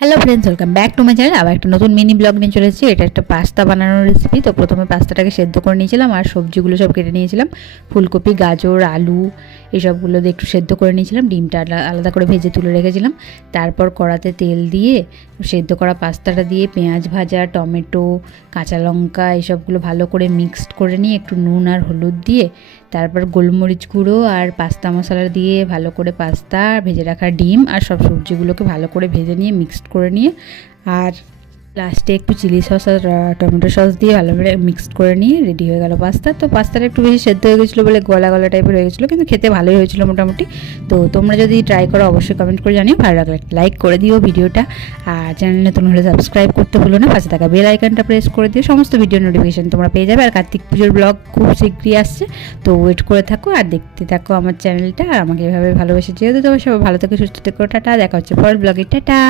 Hello friends, welcome back to my channel. আবার একটা নতুন মিনি ব্লগ নিয়ে চলে এসেছি। এটা একটা পাস্তা বানানোর রেসিপি। তো প্রথমে পাস্তাটাকে সেদ্ধ করে নিয়েছিলাম আর সবজিগুলো সব কেটে নিয়েছিলাম। ফুলকপি, গাজর, আলু এসবগুলো দিয়ে একটু সেদ্ধ করে নিয়েছিলাম। ডিমটা আলাদা করে ভেজে তুলে রেখেছিলাম। তারপর কড়াতে তেল দিয়ে সেদ্ধ করা পাস্তাটা দিয়ে পেঁয়াজ ভাজা, টমেটো, কাঁচা লঙ্কা এসবগুলো ভালো করে মিক্সড করে নিয়ে একটু নুন আর হলুদ দিয়ে তারপর গোলমরিচ গুঁড়ো আর পাস্তা মশলা দিয়ে ভালো করে পাস্তা, ভেজে রাখা ডিম আর সব সবজিগুলোকে ভালো করে ভেজে নিয়ে মিক্সড করে নিয়ে আর লাস্টে একটু চিলি সস আর টমেটো সস দিয়ে ভালো করে মিক্সড করে নিয়ে রেডি হয়ে গেল পাস্তা। তো পাস্তাটা একটু বেশি সেদ্ধ হয়ে গেছিলো বলে গলা গলা টাইপের হয়ে গেছিলো, কিন্তু খেতে ভালোই হয়েছিল মোটামুটি। তো তোমরা যদি ট্রাই করো অবশ্যই কমেন্ট করে জানিও। ভালো লাগলে লাইক করে দিও ভিডিওটা, আর চ্যানেল নতুন হলে সাবস্ক্রাইব করতে ভুলো না। পাশে থাকা বেল আইকনটা প্রেস করে দিও, সমস্ত ভিডিও নোটিফিকেশন তোমরা পেয়ে যাবে। আর কার্তিক পুজোর ব্লগ খুব শীঘ্রই আসছে, তো ওয়েট করে থাকো আর দেখতে থাকো আমার চ্যানেলটা। আর আমাকে এভাবে ভালোবেসে যেহেতু, তবে সবাই ভালো থেকে সুস্থ থেকো। টাটা, দেখা হচ্ছে পরের ব্লগে। টাটা।